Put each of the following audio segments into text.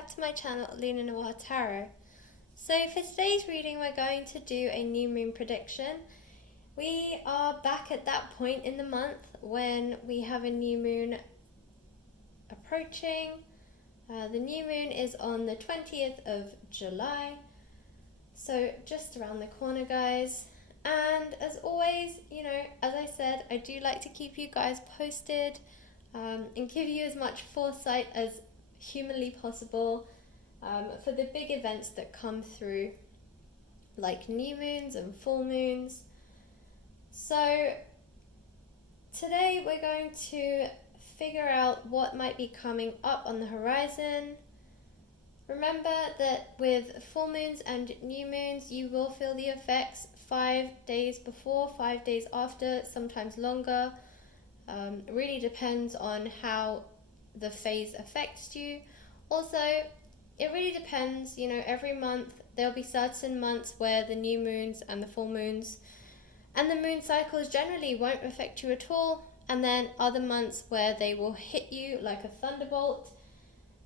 back to my channel, Luna Noir Tarot. So for today's reading, we're going to do a new moon prediction. We are back at that point in the month when we have a new moon approaching. The new moon is on the 20th of July, so just around the corner, guys. And as always, as I said, I do like to keep you guys posted and give you as much foresight as humanly possible for the big events that come through, like new moons and full moons. So today we're going to figure out what might be coming up on the horizon. Remember that with full moons and new moons, you will feel the effects 5 days before, 5 days after, sometimes longer. It really depends on how the phase affects you. Also, it really depends, every month there'll be certain months where the new moons and the full moons and the moon cycles generally won't affect you at all, and then other months where they will hit you like a thunderbolt,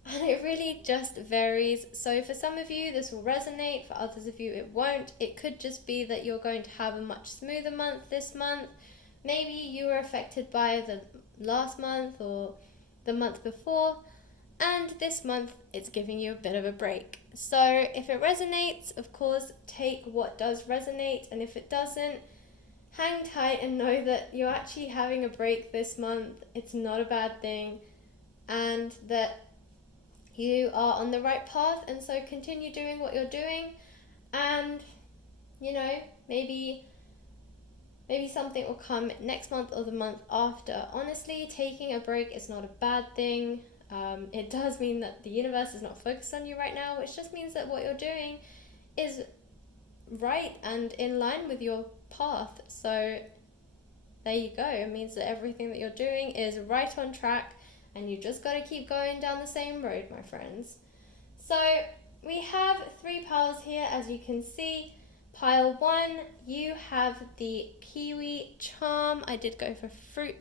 and it really just varies. So for some of you this will resonate, for others of you it won't. It could just be that you're going to have a much smoother month this month. Maybe you were affected by the last month or the month before, and this month it's giving you a bit of a break. So if it resonates, of course, take what does resonate, and if it doesn't, hang tight and know that you're actually having a break this month. It's not a bad thing, and that you are on the right path, and so continue doing what you're doing, and maybe something will come next month or the month after. Honestly, taking a break is not a bad thing. It does mean that the universe is not focused on you right now, which just means that what you're doing is right and in line with your path. So there you go. It means that everything that you're doing is right on track, and you just got to keep going down the same road, my friends. So we have 3 piles here, as you can see. Pile 1, you have the kiwi charm. I did go for fruit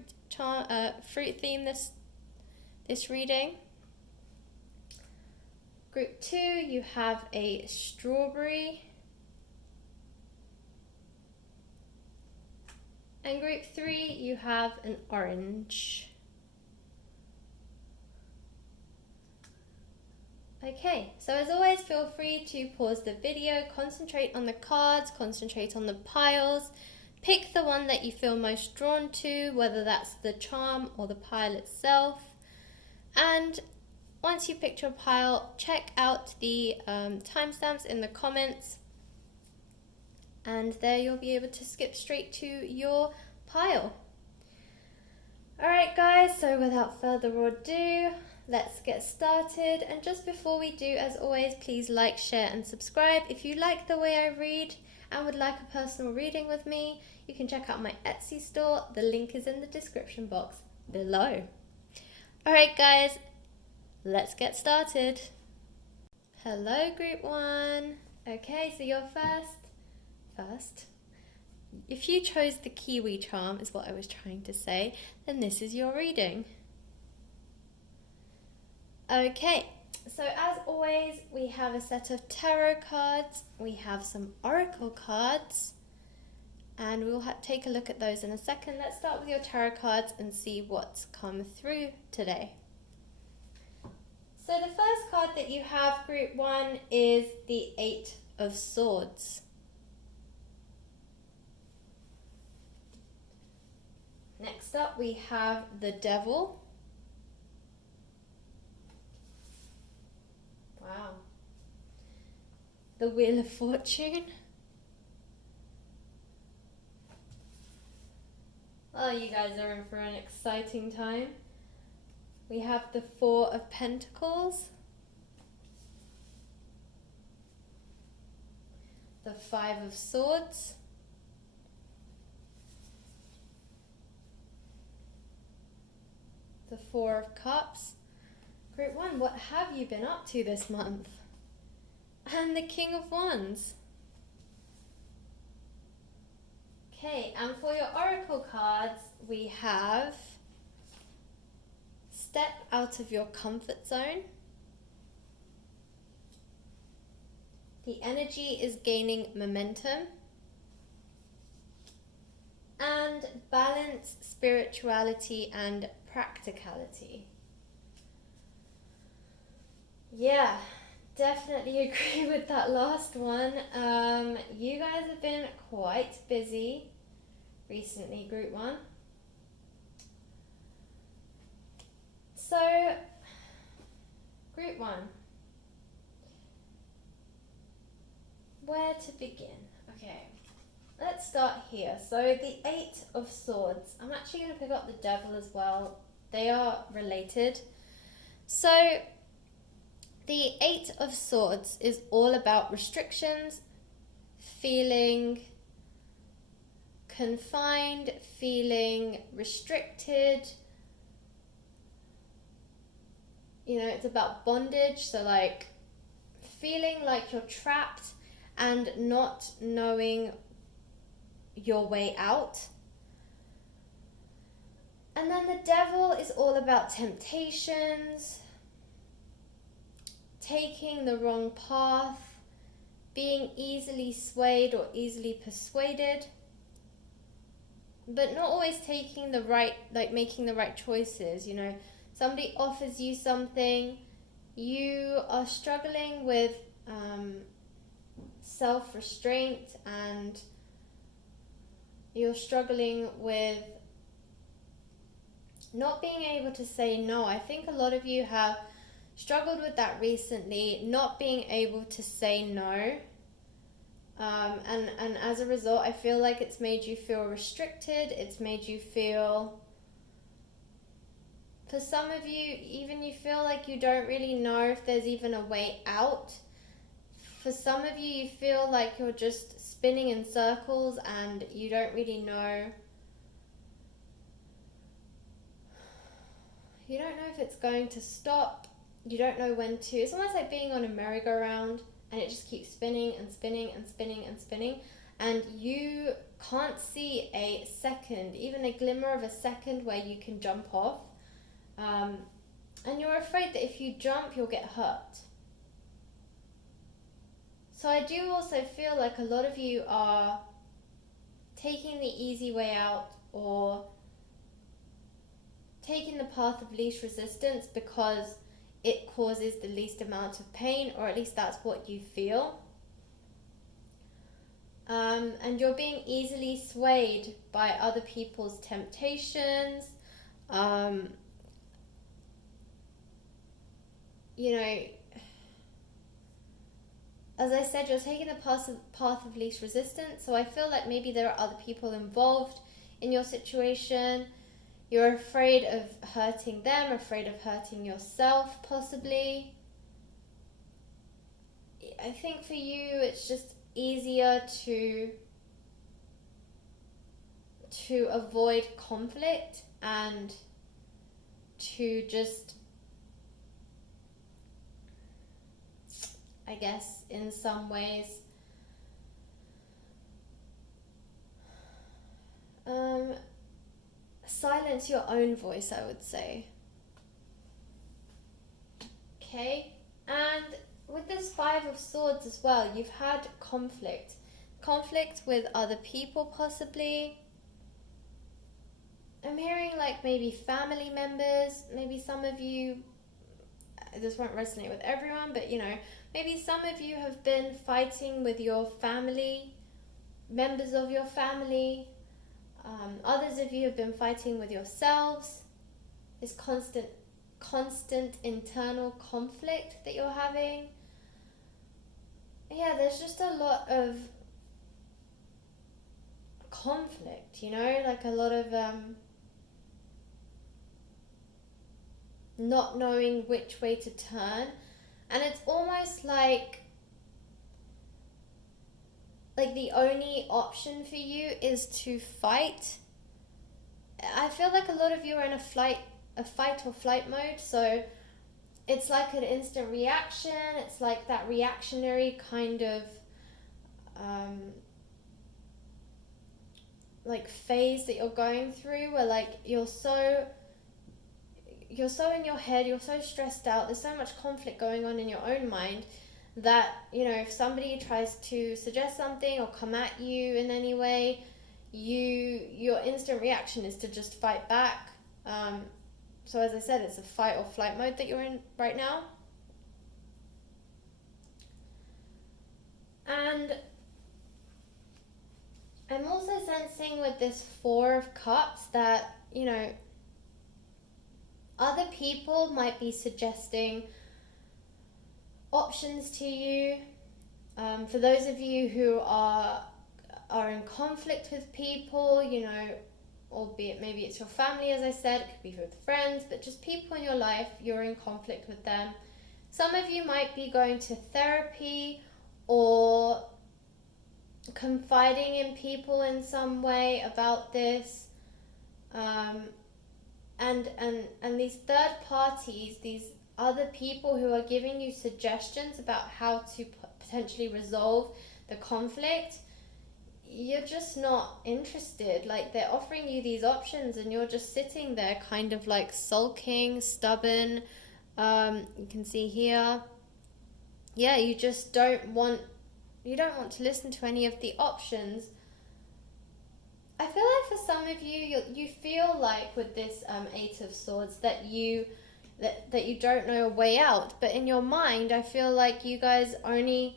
theme this reading. Group 2, you have a strawberry. And group 3, you have an orange. Okay, so as always, feel free to pause the video, concentrate on the cards, concentrate on the piles, pick the one that you feel most drawn to, whether that's the charm or the pile itself. And once you picked your pile, check out the timestamps in the comments, and there you'll be able to skip straight to your pile. Alright guys, so without further ado, let's get started. And just before we do, as always, please like, share and subscribe. If you like the way I read and would like a personal reading with me, you can check out my Etsy store. The link is in the description box below. Alright guys, let's get started. Hello group 1. Okay, so you're first. If you chose the kiwi charm, is what I was trying to say, then this is your reading. Okay, so as always, we have a set of tarot cards, we have some oracle cards, and we'll take a look at those in a second. Let's start with your tarot cards and see what's come through today. So the first card that you have, group 1, is the 8 of Swords. Next up, we have the Devil. Wow. The Wheel of Fortune. Oh, you guys are in for an exciting time. We have the 4 of Pentacles. The 5 of Swords. The 4 of Cups. Group 1, what have you been up to this month? And the King of Wands. Okay, and for your oracle cards, we have Step Out of Your Comfort Zone, The energy is gaining momentum. And balance, spirituality, and practicality. Yeah, definitely agree with that last one. You guys have been quite busy recently, Group 1. So, Group 1. Where to begin? Okay, let's start here. So, the Eight of Swords. I'm actually going to pick up the Devil as well. They are related. So, the Eight of Swords is all about restrictions, feeling confined, feeling restricted. You know, it's about bondage, so like feeling like you're trapped and not knowing your way out. And then the Devil is all about temptations, taking the wrong path, being easily swayed or easily persuaded, but not always taking the right, like making the right choices. You know, somebody offers you something, you are struggling with self-restraint, and you're struggling with not being able to say no. I think a lot of you have struggled with that recently, not being able to say no. And as a result, I feel like it's made you feel restricted. It's made you feel, for some of you, even you feel like you don't really know if there's even a way out. For some of you, you feel like you're just spinning in circles and you don't really know. You don't know if it's going to stop. You don't know when to. It's almost like being on a merry-go-round and it just keeps spinning and spinning and spinning and spinning. And you can't see a second, even a glimmer of a second where you can jump off. And you're afraid that if you jump, you'll get hurt. So I do also feel like a lot of you are taking the easy way out or taking the path of least resistance because it causes the least amount of pain, or at least that's what you feel. And you're being easily swayed by other people's temptations. You know, as I said, you're taking the path of least resistance. So I feel like maybe there are other people involved in your situation. You're afraid of hurting them, afraid of hurting yourself, possibly. I think for you, it's just easier to avoid conflict and to just, I guess, in some ways, silence your own voice, I would say. Okay, and with this Five of Swords as well, you've had conflict with other people, possibly. I'm hearing like maybe family members, maybe some of you, this won't resonate with everyone, but you know, maybe some of you have been fighting with your family, members of your family. Others of you have been fighting with yourselves. This constant internal conflict that you're having. Yeah, there's just a lot of conflict, you know, like a lot of not knowing which way to turn. And it's almost like the only option for you is to fight. I feel like a lot of you are in a fight or flight mode, so it's like an instant reaction. It's like that reactionary kind of like phase that you're going through, where like you're so in your head, you're so stressed out, there's so much conflict going on in your own mind that, you know, if somebody tries to suggest something or come at you in any way, your instant reaction is to just fight back. So as I said, it's a fight or flight mode that you're in right now. And I'm also sensing with this Four of Cups that, you know, other people might be suggesting options to you. For those of you who are in conflict with people, you know, albeit maybe it's your family, as I said, it could be with friends, but just people in your life, you're in conflict with them. Some of you might be going to therapy or confiding in people in some way about this. And these third parties, these other people who are giving you suggestions about how to potentially resolve the conflict, you're just not interested. Like, they're offering you these options and you're just sitting there kind of like sulking, stubborn. You can see here, yeah, you just don't want to listen to any of the options. I feel like for some of you feel like with this Eight of Swords that you don't know a way out, but in your mind I feel like you guys already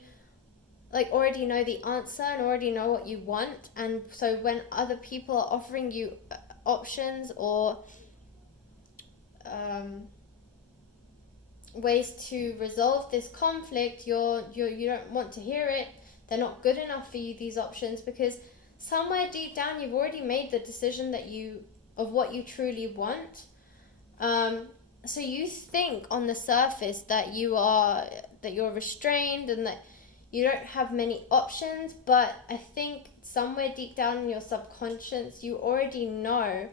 know the answer and already know what you want. And so when other people are offering you options or ways to resolve this conflict, you don't want to hear it. They're not good enough for you, these options, because somewhere deep down you've already made the decision of what you truly want. So you think on the surface that you're restrained and that you don't have many options, but I think somewhere deep down in your subconscious you already know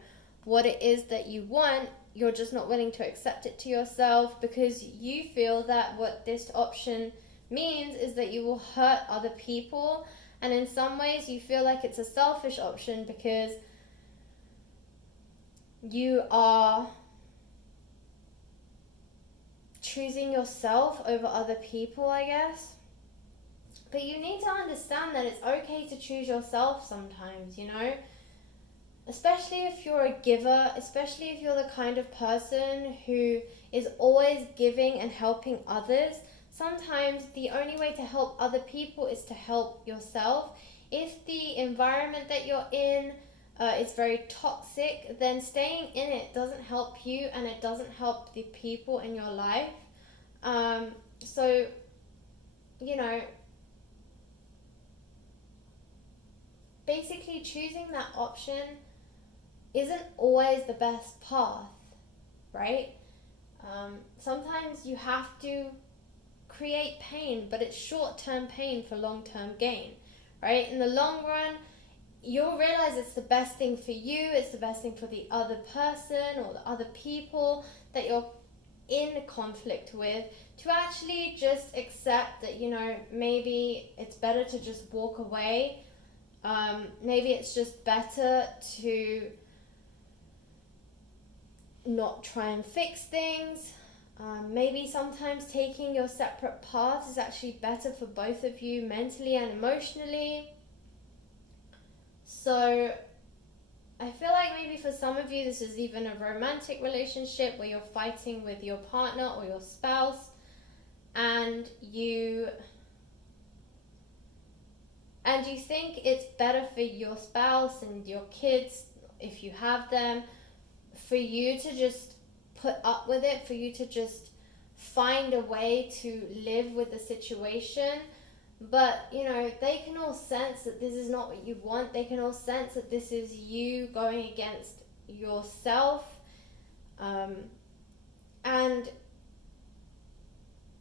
what it is that you want. You're just not willing to accept it to yourself because you feel that what this option means is that you will hurt other people. And in some ways you feel like it's a selfish option because you are choosing yourself over other people, I guess. But you need to understand that it's okay to choose yourself sometimes, you know? Especially if you're a giver, especially if you're the kind of person who is always giving and helping others. Sometimes the only way to help other people is to help yourself. If the environment that you're in is very toxic, then staying in it doesn't help you and it doesn't help the people in your life. So, you know, basically choosing that option isn't always the best path, right? Sometimes you have to create pain, but it's short-term pain for long-term gain, right? In the long run, you'll realize it's the best thing for you, it's the best thing for the other person or the other people that you're in conflict with, to actually just accept that, you know, maybe it's better to just walk away. Maybe it's just better to not try and fix things. Maybe sometimes taking your separate paths is actually better for both of you mentally and emotionally. So I feel like maybe for some of you this is even a romantic relationship where you're fighting with your partner or your spouse, and you think it's better for your spouse and your kids, if you have them, for you to just put up with it, for you to just find a way to live with the situation. But, you know, they can all sense that this is not what you want. They can all sense that this is you going against yourself. And,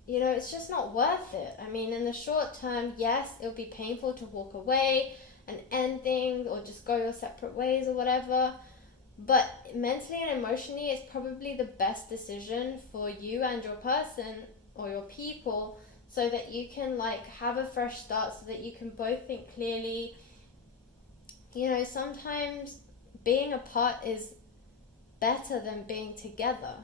you know, it's just not worth it. I mean, in the short term, yes, it'll be painful to walk away and end things or just go your separate ways or whatever. But mentally and emotionally, it's probably the best decision for you and your person or your people, so that you can like have a fresh start, so that you can both think clearly. You know, sometimes being apart is better than being together.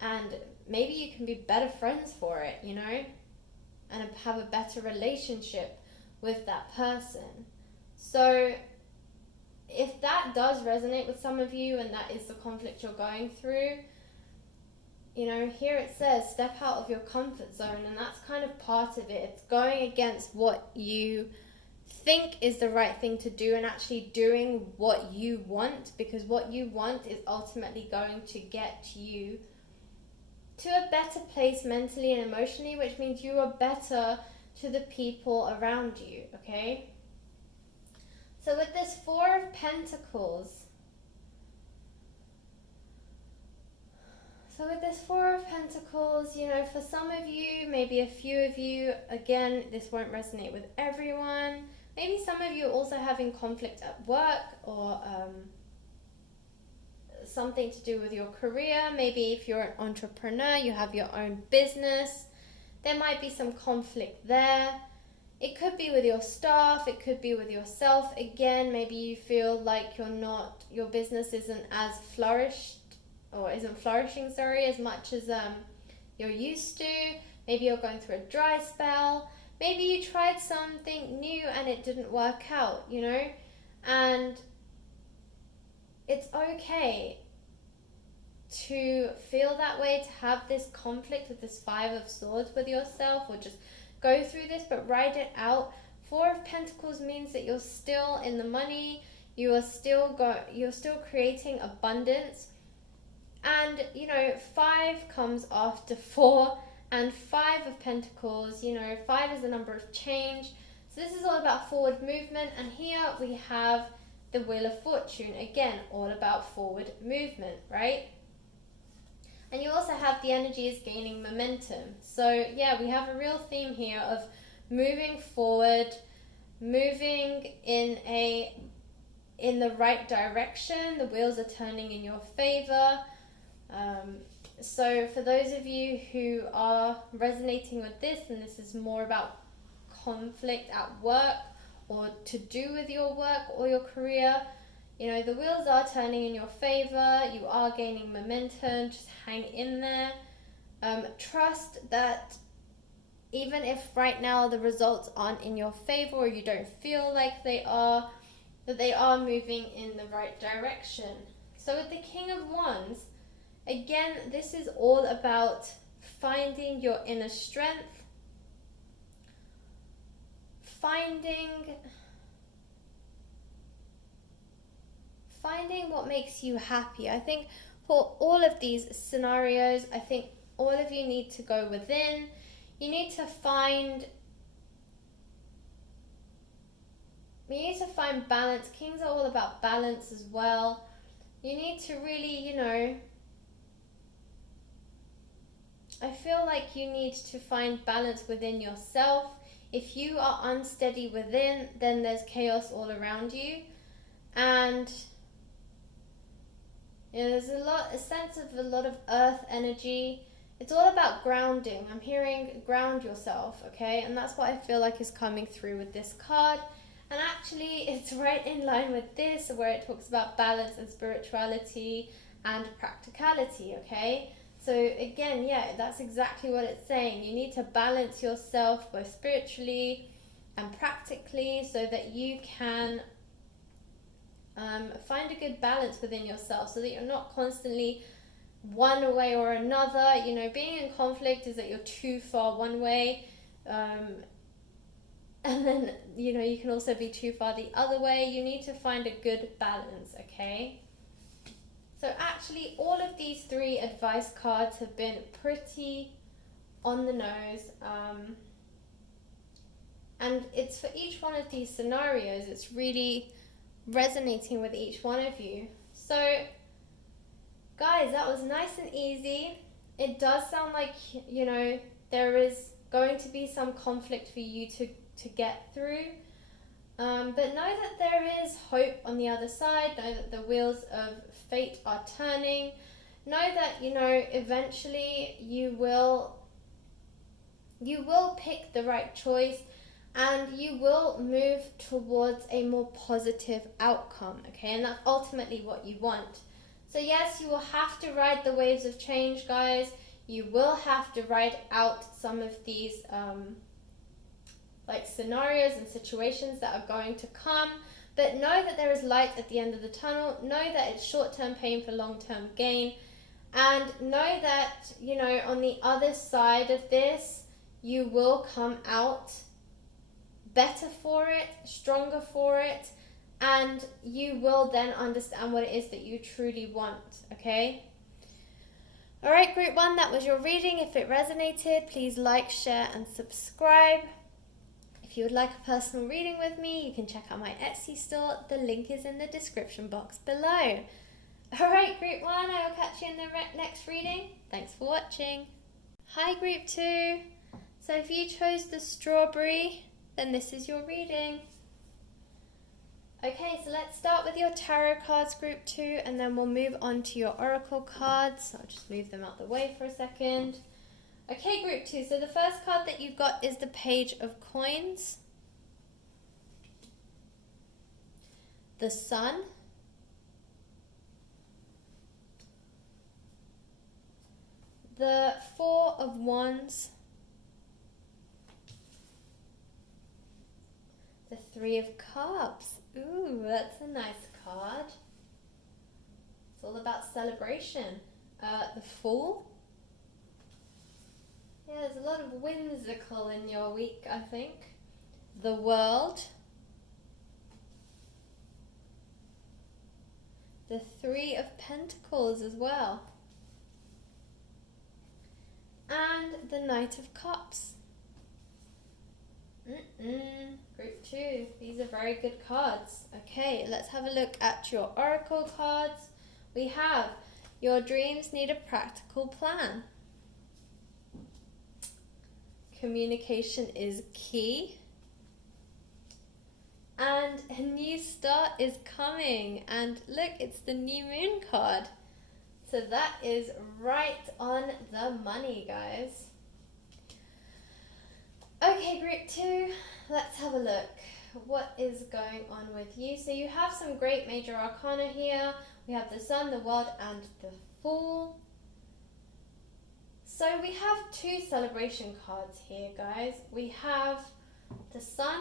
and maybe you can be better friends for it, you know, and have a better relationship with that person. So if that does resonate with some of you and that is the conflict you're going through, you know, here it says step out of your comfort zone, and that's kind of part of it. It's going against what you think is the right thing to do and actually doing what you want, because what you want is ultimately going to get you to a better place mentally and emotionally, which means you are better to the people around you, okay? So with this Four of Pentacles, you know, for some of you, maybe a few of you, again, this won't resonate with everyone. Maybe some of you are also having conflict at work, or something to do with your career. Maybe if you're an entrepreneur, you have your own business, there might be some conflict there. It could be with your staff, it could be with yourself. Again, maybe you feel like your business isn't as flourishing, as much as you're used to. Maybe you're going through a dry spell. Maybe you tried something new and it didn't work out, you know? And it's okay to feel that way, to have this conflict with this Five of Swords with yourself, or just go through this, but write it out. Four of Pentacles means that you're still in the money, you're still creating abundance. And, you know, 5 comes after 4, and 5 of Pentacles, you know, 5 is the number of change. So this is all about forward movement, and here we have the Wheel of Fortune, again, all about forward movement, right? And you also have the energy is gaining momentum. So yeah, we have a real theme here of moving forward, moving in the right direction. The wheels are turning in your favor. So for those of you who are resonating with this, and this is more about conflict at work or to do with your work or your career, you know, the wheels are turning in your favor. You are gaining momentum. Just hang in there. Trust that even if right now the results aren't in your favor, or you don't feel like they are, that they are moving in the right direction. So with the King of Wands, again, this is all about finding your inner strength, finding what makes you happy. I think for all of these scenarios, I think all of you need to go within. You need to find balance. Kings are all about balance as well. You need to really, you know, I feel like you need to find balance within yourself. If you are unsteady within, then there's chaos all around you. And you know, there's a sense of a lot of earth energy. It's all about grounding. I'm hearing ground yourself, okay? And that's what I feel like is coming through with this card. And actually, it's right in line with this, where it talks about balance and spirituality and practicality, okay? So again, yeah, that's exactly what it's saying. You need to balance yourself both spiritually and practically, so that you can find a good balance within yourself, so that you're not constantly one way or another. You know, being in conflict is that you're too far one way, and then, you know, you can also be too far the other way. You need to find a good balance, okay? So actually, all of these 3 advice cards have been pretty on the nose, and it's for each one of these scenarios. It's really resonating with each one of you. So guys, that was nice and easy. It does sound like, you know, there is going to be some conflict for you to get through, but know that there is hope on the other side. Know that the wheels of fate are turning. Know that, you know, eventually you will pick the right choice, and you will move towards a more positive outcome, okay? And that's ultimately what you want. So yes, you will have to ride the waves of change, guys. You will have to ride out some of these like scenarios and situations that are going to come. But know that there is light at the end of the tunnel. Know that it's short-term pain for long-term gain. And know that, you know, on the other side of this, you will come out better for it, stronger for it, and you will then understand what it is that you truly want, okay? All right, group 1, that was your reading. If it resonated, please like, share, and subscribe. If you would like a personal reading with me, you can check out my Etsy store. The link is in the description box below. All right, group 1, I will catch you in the next reading. Thanks for watching. Hi, group 2. So if you chose the strawberry, then this is your reading. Okay, so let's start with your tarot cards, group 2, and then we'll move on to your oracle cards. I'll just move them out the way for a second. Okay, group 2, so the first card that you've got is the Page of Coins, the Sun, the Four of Wands, the Three of Cups. Ooh, that's a nice card. It's all about celebration. The Fool. Yeah, there's a lot of whimsical in your week, I think. The World. The Three of Pentacles as well. And the Knight of Cups. Group 2. These are very good cards. Okay, let's have a look at your oracle cards. We have your dreams need a practical plan. Communication is key. And a new start is coming. And look, it's the new moon card. So that is right on the money, guys. Okay, group 2, let's have a look. What is going on with you? So you have some great major arcana here. We have the Sun, the World, and the Fool. So we have 2 celebration cards here, guys. We have the Sun,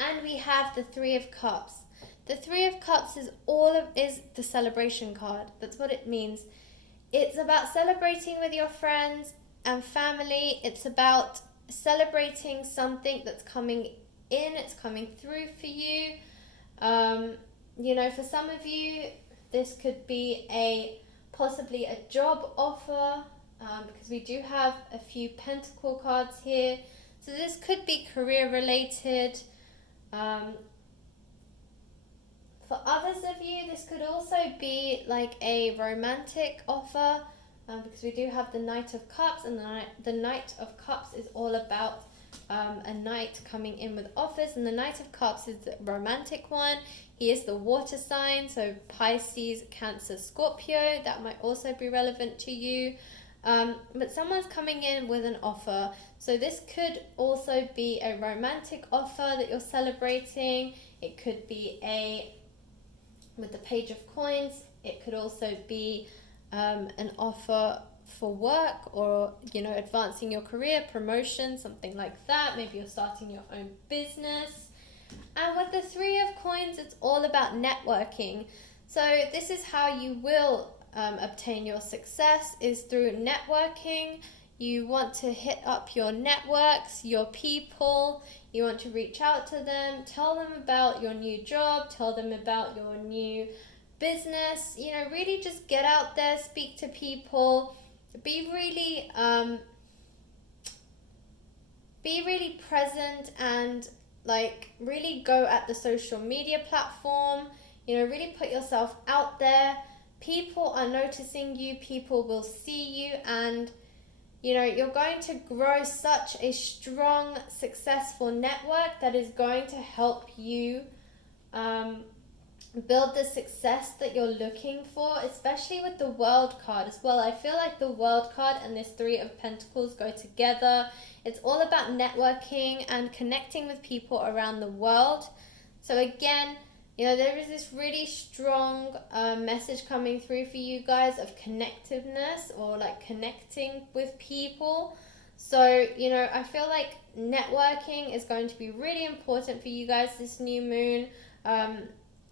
and we have the Three of Cups. The Three of Cups is the celebration card. That's what it means. It's about celebrating with your friends and family. It's about celebrating something that's coming in, it's coming through for you. You know, for some of you, this could be possibly a job offer, because we do have a few pentacle cards here. So this could be career related. For others of you, this could also be like a romantic offer, because we do have the Knight of Cups, and the Knight of Cups is all about a knight coming in with offers, and the Knight of Cups is the romantic one. He is the water sign, so Pisces, Cancer, Scorpio. That might also be relevant to you. But someone's coming in with an offer. So this could also be a romantic offer that you're celebrating. It could be with the Page of Coins, it could also be an offer for work, or, you know, advancing your career, promotion, something like that. Maybe you're starting your own business. And with the Three of Coins, it's all about networking. So this is how you will obtain your success, is through networking. You want to hit up your networks, your people. You want to reach out to them, tell them about your new job, tell them about your new business. You know, really just get out there, speak to people, be really present, and like really go at the social media platform. You know, really put yourself out there. People are noticing you, people will see you, and you know, you're going to grow such a strong, successful network that is going to help you build the success that you're looking for, especially with the World card as well. I feel like the World card and this Three of Pentacles go together. It's all about networking and connecting with people around the world. So again, There is this really strong message coming through for you guys of connectiveness, or like connecting with people. So, I feel like networking is going to be really important for you guys this new moon.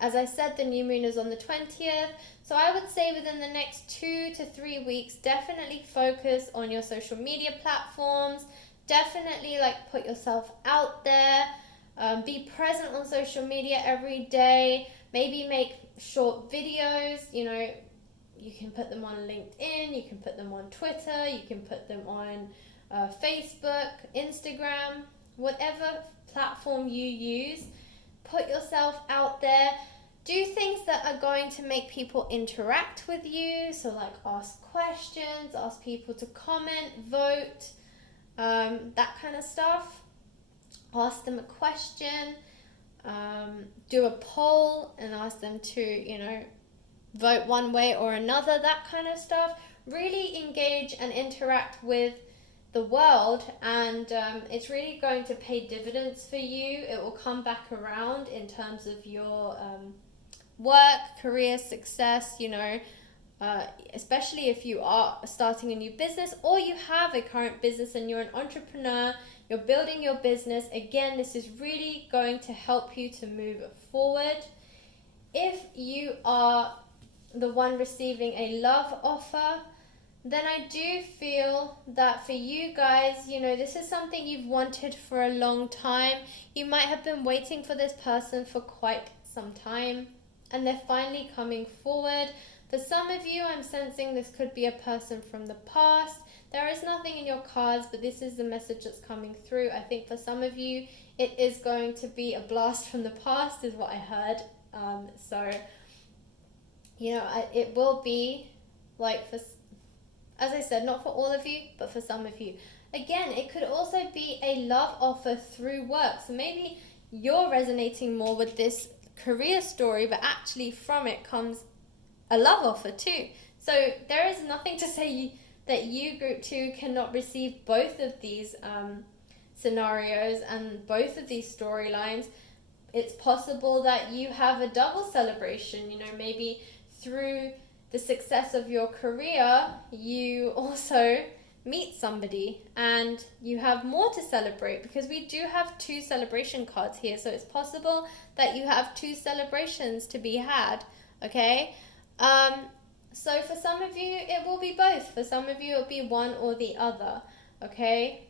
As I said, the new moon is on the 20th. So I would say within the next 2 to 3 weeks, definitely focus on your social media platforms. Definitely like put yourself out there. Be present on social media every day. Maybe make short videos. You can put them on LinkedIn. You can put them on Twitter. You can put them on Facebook, Instagram, whatever platform you use. Put yourself out there. Do things that are going to make people interact with you. So like ask questions, ask people to comment, vote, that kind of stuff. Ask them a question, do a poll and ask them to, vote one way or another, that kind of stuff. Really engage and interact with the world, and it's really going to pay dividends for you. It will come back around in terms of your work, career success, especially if you are starting a new business or you have a current business and you're an entrepreneur, you're building your business. Again, this is really going to help you to move forward. If you are the one receiving a love offer, then I do feel that for you guys, this is something you've wanted for a long time. You might have been waiting for this person for quite some time, and they're finally coming forward. For some of you, I'm sensing this could be a person from the past. There is nothing in your cards, but this is the message that's coming through. I think for some of you, it is going to be a blast from the past, is what I heard. It will be like, as I said, not for all of you, but for some of you. Again, it could also be a love offer through work. So maybe you're resonating more with this career story, but actually from it comes a love offer too. So there is nothing to say that you, group 2, cannot receive both of these scenarios and both of these storylines. It's possible that you have a double celebration, maybe through the success of your career, you also meet somebody and you have more to celebrate, because we do have 2 celebration cards here. So it's possible that you have 2 celebrations to be had, okay? So for some of you, it will be both. For some of you, it'll be one or the other, okay?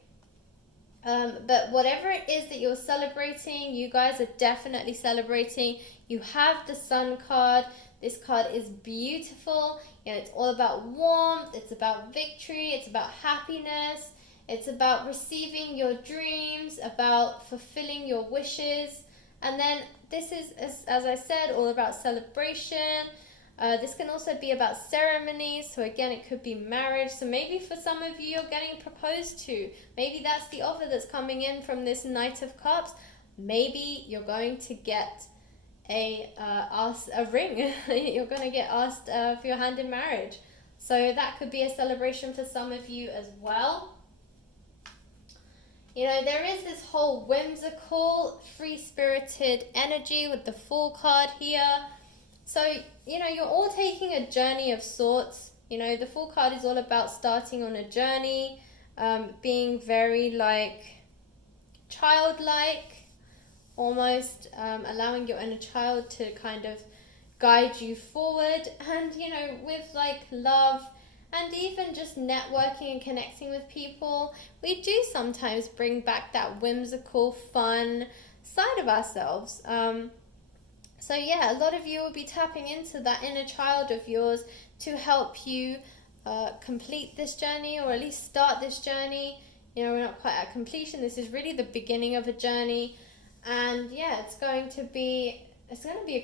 But whatever it is that you're celebrating, you guys are definitely celebrating. You have the Sun card. This card is beautiful. It's all about warmth. It's about victory. It's about happiness. It's about receiving your dreams, about fulfilling your wishes. And then this is, as I said, all about celebration. This can also be about ceremonies. So again, it could be marriage. So maybe for some of you, you're getting proposed to. Maybe that's the offer that's coming in from this Knight of Cups. Maybe you're going to get a ring. You're going to get asked for your hand in marriage. So that could be a celebration for some of you as well. There is this whole whimsical, free-spirited energy with the Fool card here. So, you're all taking a journey of sorts. The Fool card is all about starting on a journey, being very childlike, almost allowing your inner child to kind of guide you forward. And, with love and even just networking and connecting with people, we do sometimes bring back that whimsical, fun side of ourselves. So yeah, a lot of you will be tapping into that inner child of yours to help you complete this journey, or at least start this journey. We're not quite at completion. This is really the beginning of a journey. And yeah, it's going to be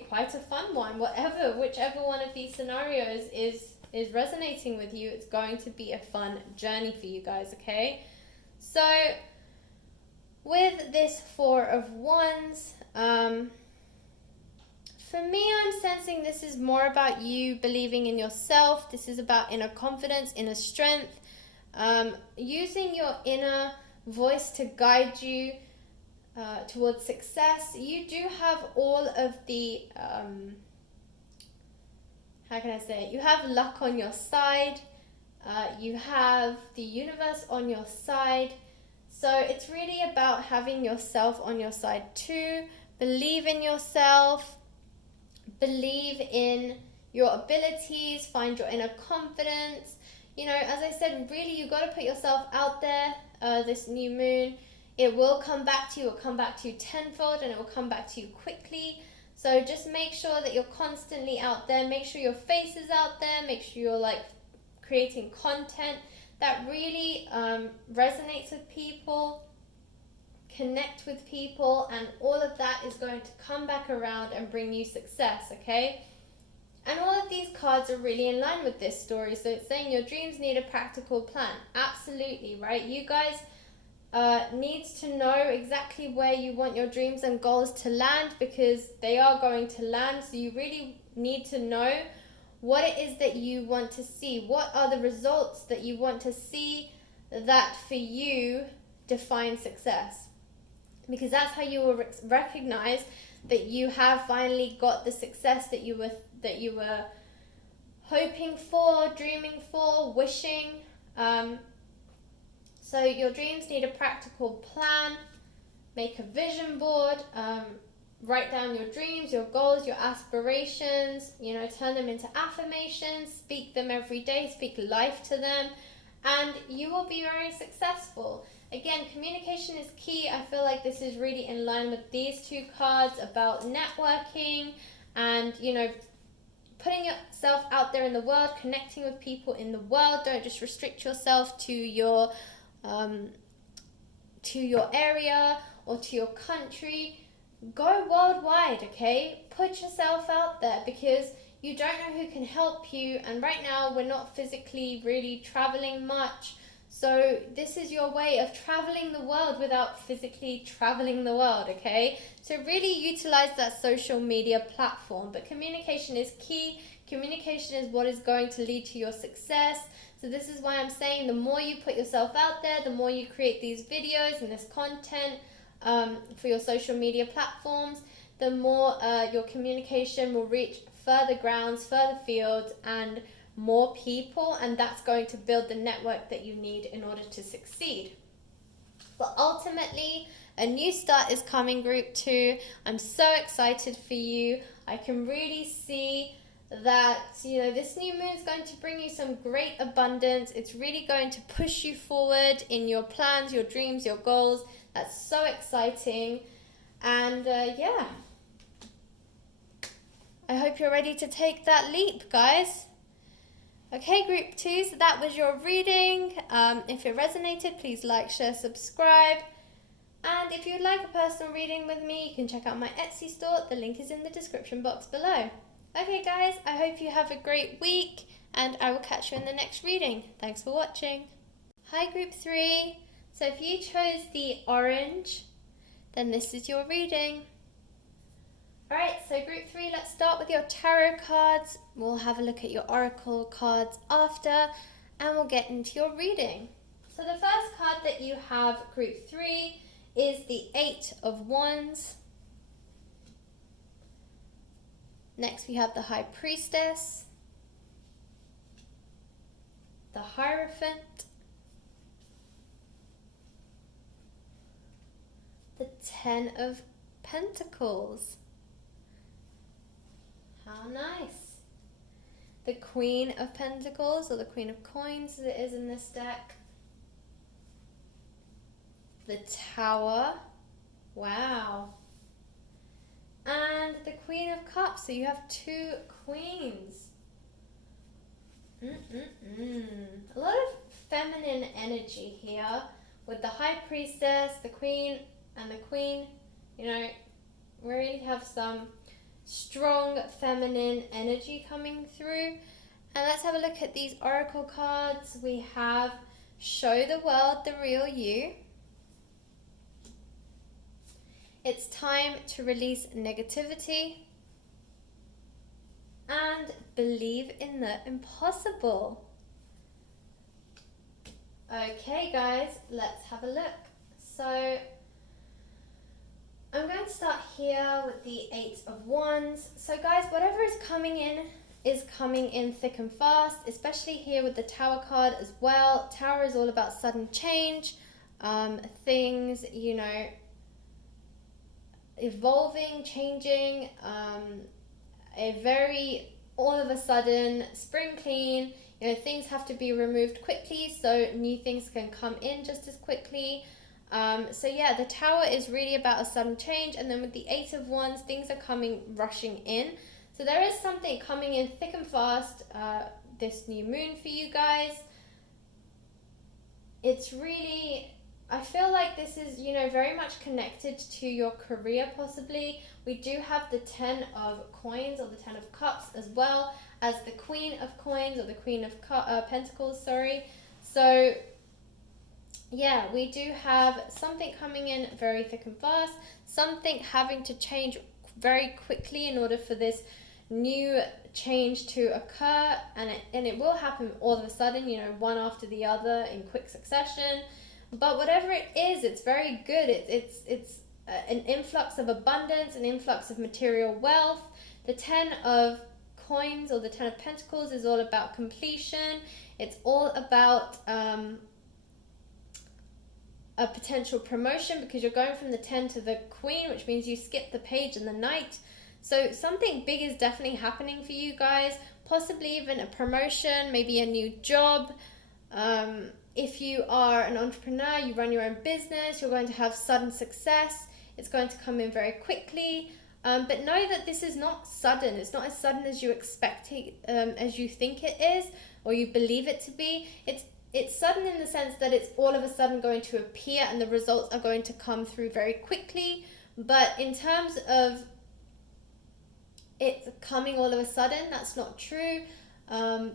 quite a fun one. Whichever one of these scenarios is resonating with you, it's going to be a fun journey for you guys, okay? So with this 4 of Wands, for me, I'm sensing this is more about you believing in yourself. This is about inner confidence, inner strength, using your inner voice to guide you. towards success. You do have all of the, how can I say it? You have luck on your side. You have the universe on your side. So it's really about having yourself on your side too. Believe in yourself. Believe in your abilities. Find your inner confidence. You know, as I said, really you got to put yourself out there. This new moon, it will come back to you. It will come back to you tenfold, and it will come back to you quickly. So just make sure that you're constantly out there. Make sure your face is out there. Make sure you're like creating content that really resonates with people, connect with people, and all of that is going to come back around and bring you success, okay? And all of these cards are really in line with this story. So it's saying your dreams need a practical plan. Absolutely, right? You guys need to know exactly where you want your dreams and goals to land, because they are going to land. So you really need to know what it is that you want to see. What are the results that you want to see that for you define success? Because that's how you will recognize that you have finally got the success that you were hoping for, dreaming for, wishing. So your dreams need a practical plan. Make a vision board. Write down your dreams, your goals, your aspirations. You know, turn them into affirmations. Speak them every day. Speak life to them, and you will be very successful. Again, communication is key. I feel like this is really in line with these two cards about networking and, you know, putting yourself out there in the world, connecting with people in the world. Don't just restrict yourself to your area or to your country. Go worldwide, okay? Put yourself out there, because you don't know who can help you, and right now we're not physically really traveling much. So this is your way of traveling the world without physically traveling the world, okay? So really utilize that social media platform. But communication is key. Communication is what is going to lead to your success. So this is why I'm saying the more you put yourself out there, the more you create these videos and this content for your social media platforms, the more your communication will reach further grounds, further fields, and more people, and that's going to build the network that you need in order to succeed. But ultimately, a new start is coming, group 2. I'm so excited for you. I can really see that, you know, this new moon is going to bring you some great abundance. It's really going to push you forward in your plans, your dreams, your goals. That's so exciting. And yeah, I hope you're ready to take that leap, guys. Okay, group 2, so that was your reading. If it resonated, please like, share, subscribe. And if you'd like a personal reading with me, you can check out my Etsy store. The link is in the description box below. Okay, guys, I hope you have a great week, and I will catch you in the next reading. Thanks for watching. Hi, group 3. So if you chose the orange, then this is your reading. Alright, so group 3, let's start with your tarot cards. We'll have a look at your oracle cards after, and we'll get into your reading. So the first card that you have, group 3, is the 8 of Wands. Next we have the High Priestess, the Hierophant, the 10 of Pentacles. How nice. The Queen of Pentacles, or the Queen of Coins as it is in this deck. The Tower. Wow. And the Queen of Cups. So you have 2 queens. A lot of feminine energy here with the High Priestess, the Queen, and the Queen. You know, we really have some strong feminine energy coming through. And let's have a look at these oracle cards. We have Show the World the Real You. It's time to release negativity. And Believe in the Impossible. Okay, guys, let's have a look. So I'm going to start here with the Eight of Wands. So guys, whatever is coming in thick and fast, especially here with the Tower card as well. Tower is all about sudden change, things, you know, evolving, changing, a very all of a sudden spring clean. You know, things have to be removed quickly so new things can come in just as quickly. So yeah, the Tower is really about a sudden change, and then with the Eight of Wands, things are coming rushing in. So there is something coming in thick and fast this new moon for you guys. It's really, I feel like this is, you know, very much connected to your career possibly. We do have the Ten of Coins, or the Ten of Cups, as well as the Queen of Coins, or the Queen of Pentacles, sorry. So yeah, we do have something coming in very thick and fast, something having to change very quickly in order for this new change to occur, and it will happen all of a sudden, you know, one after the other in quick succession. But whatever it is, it's very good. It's an influx of abundance, an influx of material wealth. The Ten of Coins, or the Ten of Pentacles, is all about completion. It's all about a potential promotion, because you're going from the 10 to the Queen, which means you skip the page and the Knight. So something big is definitely happening for you guys, possibly even a promotion, maybe a new job. If you are an entrepreneur, you run your own business, you're going to have sudden success. It's going to come in very quickly. But know that this is not sudden. It's not as sudden as you expect it, as you think it is, or you believe it to be. It's sudden in the sense that it's all of a sudden going to appear and the results are going to come through very quickly. But in terms of it's coming all of a sudden, that's not true,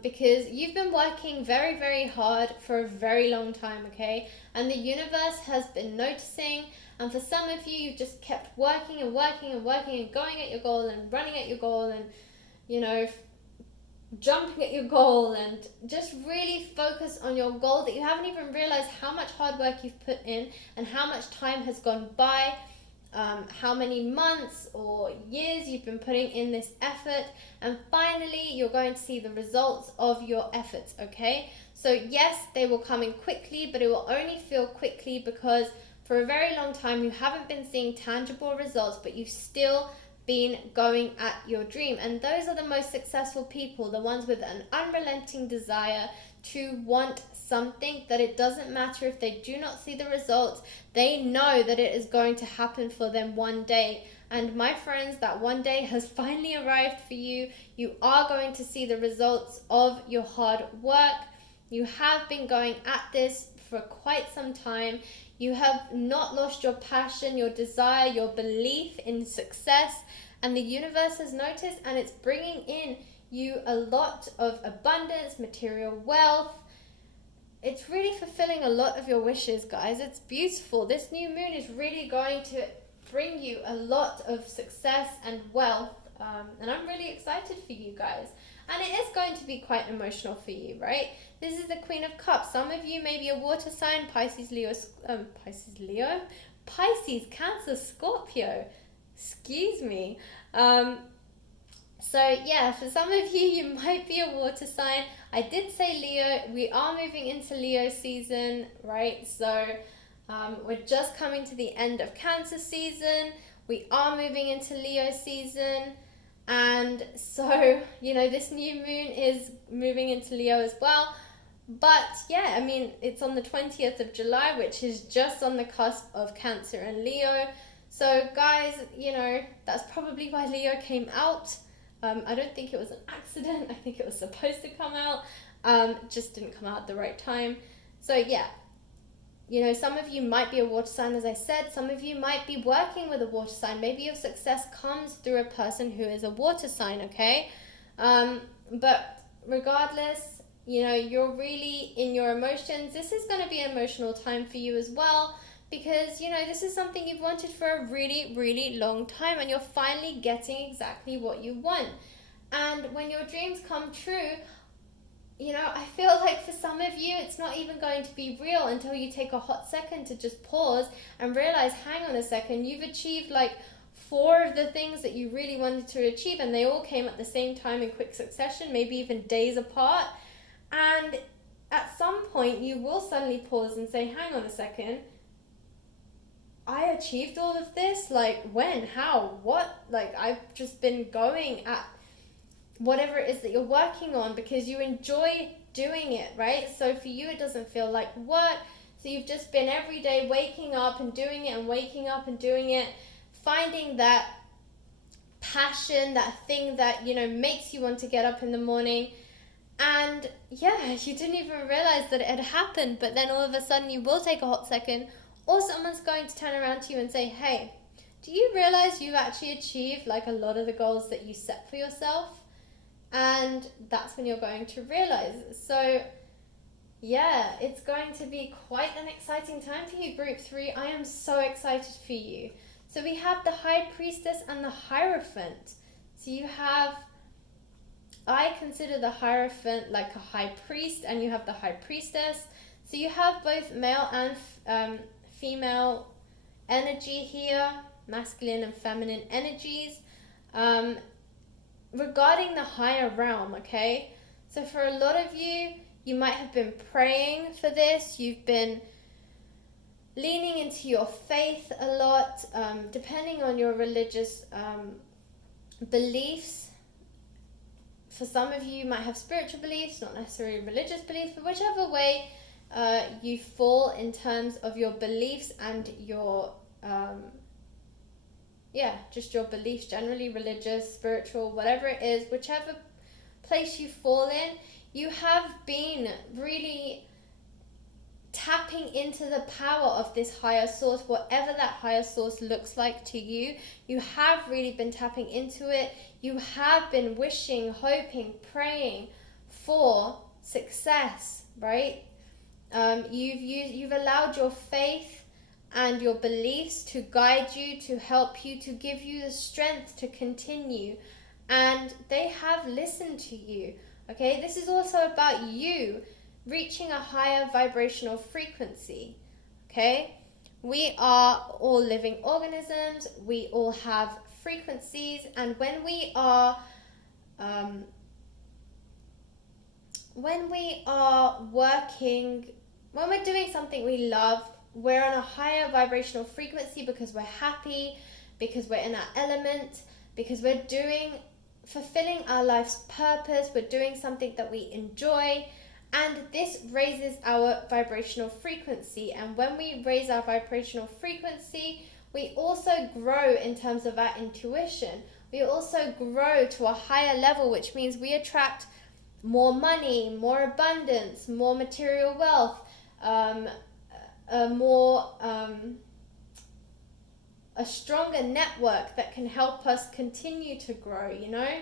because you've been working very, very hard for a very long time, okay? And the universe has been noticing, and for some of you, you've just kept working and working and working and going at your goal and running at your goal and, you know, jumping at your goal, and just really focus on your goal, that you haven't even realized how much hard work you've put in and how much time has gone by, how many months or years you've been putting in this effort, and finally you're going to see the results of your efforts, okay? So yes, they will come in quickly, but it will only feel quickly because for a very long time you haven't been seeing tangible results, but you've still been going at your dream. And those are the most successful people, the ones with an unrelenting desire to want something, that it doesn't matter if they do not see the results. They know that it is going to happen for them one day. And my friends, that one day has finally arrived for you. You are going to see the results of your hard work. You have been going at this for quite some time. You have not lost your passion, your desire, your belief in success, and the universe has noticed, and it's bringing in you a lot of abundance, material wealth. It's really fulfilling a lot of your wishes, guys. It's beautiful. This new moon is really going to bring you a lot of success and wealth, and I'm really excited for you guys. And it is going to be quite emotional for you, right? This is the Queen of Cups. Some of you may be a water sign, Pisces, Cancer, Scorpio. Excuse me. So yeah, for some of you, you might be a water sign. I did say Leo. We are moving into Leo season, right? So we're just coming to the end of Cancer season. We are moving into Leo season. And so, you know, this new moon is moving into Leo as well. But yeah, I mean, it's on the 20th of July, which is just on the cusp of Cancer and Leo. So guys, you know, that's probably why Leo came out. I don't think it was an accident. I think it was supposed to come out. Just didn't come out at the right time. So yeah, you know, some of you might be a water sign, as I said. Some of you might be working with a water sign. Maybe your success comes through a person who is a water sign, okay? But regardless, you know, you're really in your emotions. This is going to be an emotional time for you as well, because, you know, this is something you've wanted for a really, really long time, and you're finally getting exactly what you want. And when your dreams come true, you know, I feel like for some of you, it's not even going to be real until you take a hot second to just pause and realize, hang on a second, you've achieved like 4 of the things that you really wanted to achieve, and they all came at the same time in quick succession, maybe even days apart. And at some point, you will suddenly pause and say, hang on a second, I achieved all of this? Like, when? How? What? Like, I've just been going at whatever it is that you're working on because you enjoy doing it, right? So for you, it doesn't feel like work. So you've just been every day waking up and doing it and waking up and doing it, finding that passion, that thing that, you know, makes you want to get up in the morning. And yeah, you didn't even realize that it had happened, but then all of a sudden you will take a hot second, or someone's going to turn around to you and say, hey, do you realize you've actually achieved like a lot of the goals that you set for yourself? And that's when you're going to realize. So yeah, it's going to be quite an exciting time for you, Group 3. I am so excited for you. So we have the High Priestess and the Hierophant. So you have, I consider the Hierophant like a high priest, and you have the High Priestess. So you have both male and female energy here, masculine and feminine energies. Regarding the higher realm, okay? So for a lot of you, you might have been praying for this. You've been leaning into your faith a lot, depending on your religious beliefs. For some of you, you might have spiritual beliefs, not necessarily religious beliefs, but whichever way you fall in terms of your beliefs and your just your beliefs generally, religious, spiritual, whatever it is, whichever place you fall in, you have been really tapping into the power of this higher source, whatever that higher source looks like to you. You have really been tapping into it. You have been wishing, hoping, praying for success, right? You've allowed your faith and your beliefs to guide you, to help you, to give you the strength to continue. And they have listened to you, okay? This is also about you reaching a higher vibrational frequency, okay? We are all living organisms. We all have frequencies. And when we are working, when we're doing something we love, we're on a higher vibrational frequency because we're happy, because we're in our element, because we're fulfilling our life's purpose, we're doing something that we enjoy, and this raises our vibrational frequency. And when we raise our vibrational frequency, we also grow in terms of our intuition. We also grow to a higher level, which means we attract more money, more abundance, more material wealth, a stronger network that can help us continue to grow, you know?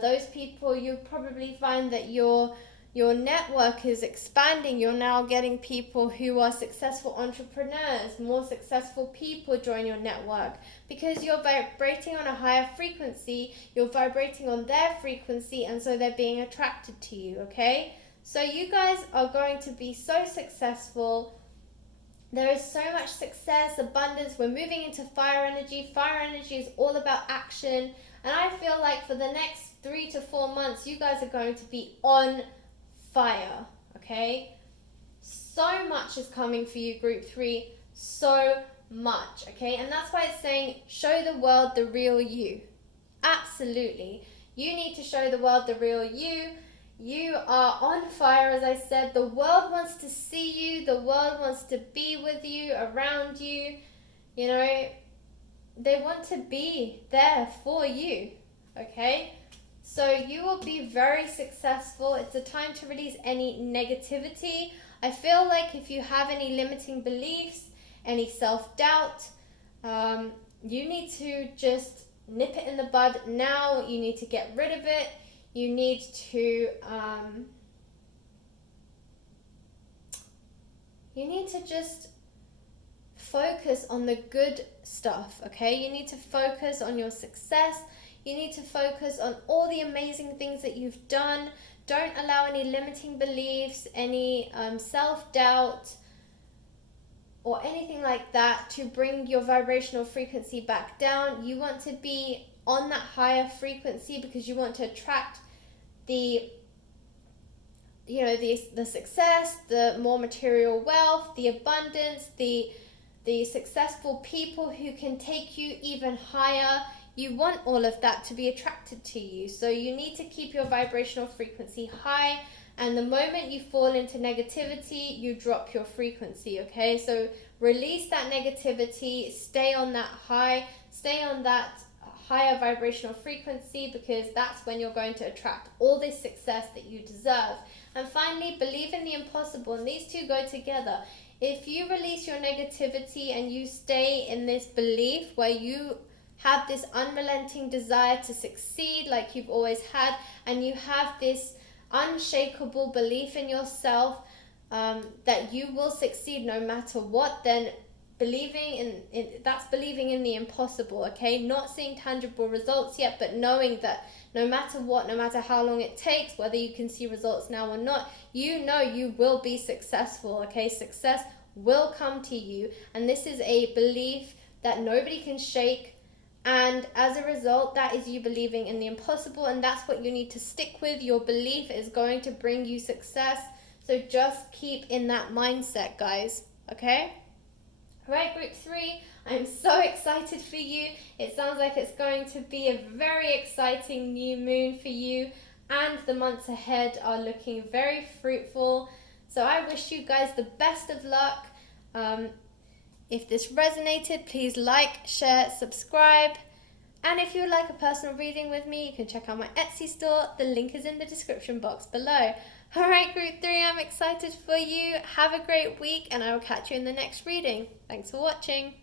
Those people, you probably find that your network is expanding. You're now getting people who are successful entrepreneurs, more successful people join your network because you're vibrating on a higher frequency, you're vibrating on their frequency, and so they're being attracted to you, okay? So you guys are going to be so successful. There is so much success, abundance. We're moving into fire energy. Fire energy is all about action. And I feel like for the next 3 to 4 months, you guys are going to be on fire, okay? So much is coming for you, Group 3. So much, okay? And that's why it's saying, show the world the real you. Absolutely. You need to show the world the real you. You are on fire, as I said. The world wants to see you. The world wants to be with you, around you. You know, they want to be there for you, okay? So you will be very successful. It's a time to release any negativity. I feel like if you have any limiting beliefs, any self-doubt, you need to just nip it in the bud now. You need to get rid of it. You need to just focus on the good stuff, okay? You need to focus on your success. You need to focus on all the amazing things that you've done, don't allow any limiting beliefs, any self-doubt, or anything like that to bring your vibrational frequency back down. You want to be on that higher frequency because you want to attract the success, the more material wealth, the abundance, the successful people who can take you even higher. You want all of that to be attracted to you. So you need to keep your vibrational frequency high. And the moment you fall into negativity, you drop your frequency, okay? So release that negativity, stay on that high, stay on that higher vibrational frequency, because that's when you're going to attract all this success that you deserve. And finally, believe in the impossible, and these two go together. If you release your negativity and you stay in this belief where you have this unrelenting desire to succeed like you've always had, and you have this unshakable belief in yourself that you will succeed no matter what, then believing that's believing in the impossible, okay? Not seeing tangible results yet, but knowing that no matter what, no matter how long it takes, whether you can see results now or not, you know you will be successful, okay? Success will come to you, and this is a belief that nobody can shake. And as a result, that is you believing in the impossible, and that's what you need to stick with. Your belief is going to bring you success. So just keep in that mindset, guys. Okay? All right, group 3, I'm so excited for you. It sounds like it's going to be a very exciting new moon for you, and the months ahead are looking very fruitful. So I wish you guys the best of luck. If this resonated, please like, share, subscribe. And if you would like a personal reading with me, you can check out my Etsy store. The link is in the description box below. Alright, group 3, I'm excited for you. Have a great week, and I will catch you in the next reading. Thanks for watching.